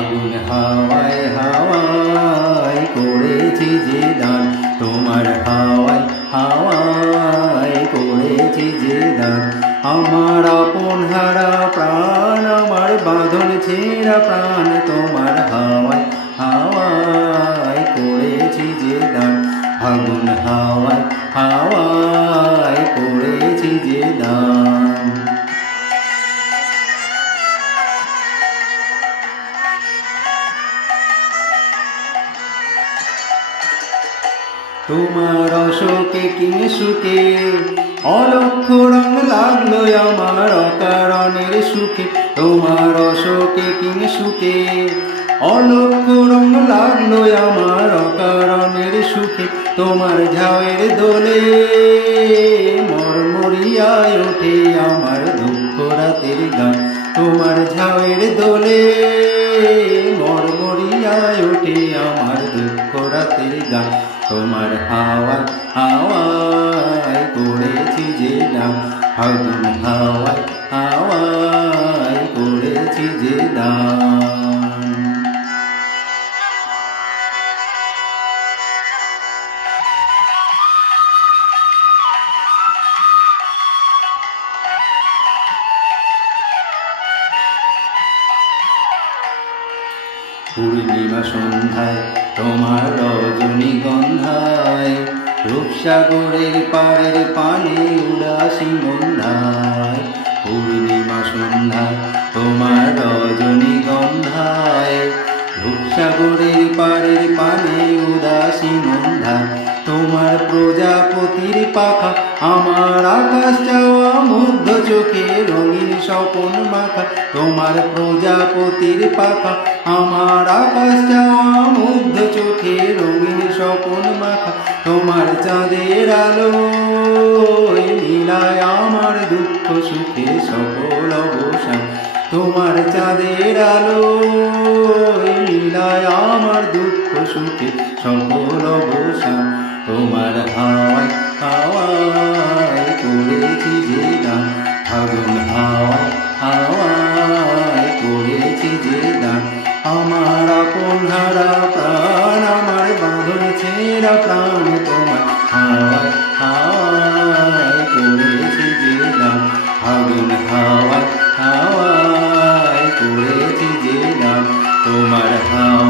আগুন হাওয়ায় হাওয়ায় করেছি যে দান, তোমার হাওয়ায় হাওয়ায় করেছি যে দান। আমার আপন হারা প্রাণ, আমার বাঁধন ছেঁড়া প্রাণ, তোমার হাওয়ায় হাওয়ায় করেছি যে দান। আগুন হাওয়ায় হাওয়ায় করেছি যে দান। তোমার অশোকে কিং সুখে অলক্ষ রং লাগলো আমার অকারণের সুখে। তোমার অশোকে কিং সুখে অলক্ষ রং লাগলো আমার অকারণের সুখে। তোমার ঝাউয়ের দোলে মরমরিয়ায় ওঠে আমার দুঃখ রাতের গান। তোমার ঝাউয়ের দোলে মরমরিয়ায় ওঠে আমার দুঃখ রাতের গান। তোমার হাওয়ায় হাওয়ায় করেছি যে দান, আগুন হাওয়ায় হাওয়ায় করেছি যে দান। পূর্ণিমা সন্ধ্যায় তোমার রজনীগন্ধায়, রূপসাগরের পাড়ের পানে উদাসী মন্ধায়। পূর্ণিমা সন্ধ্যায় তোমার রজনীগন্ধায়, রূপসাগরের পাড়ের পানে উদাসী মন্ধায়। তোমার প্রজাপতির পাখা আমার আকাশ চাওয়া মুগ্ধ চোখে রঙিন স্বপন মাখা। তোমার প্রজাপতির পাখা আমার আকাশ চাওয়া মুগ্ধ চোখে রঙিন স্বপন মাখা। তোমার চাঁদের আলো নীলায় আমার দুঃখ সুখে সকল অবসান। তোমার চাঁদের আলো নীলায় আমার দুঃখ সুখে সকল অবসান। তোমার হাওয়ায় হাওয়ায় করেছি যে দান, আগুন হাওয়ায় হাওয়ায় করেছি যে দান। আমার আপন হারা প্রাণ, আমার বাঁধন ছেঁড়া প্রাণ, তোমার হাওয়ায় হাওয়ায় করেছি যে দান। আগুন হাওয়ায় হাওয়ায় করেছি যে দান। তোমার হাওয়ায়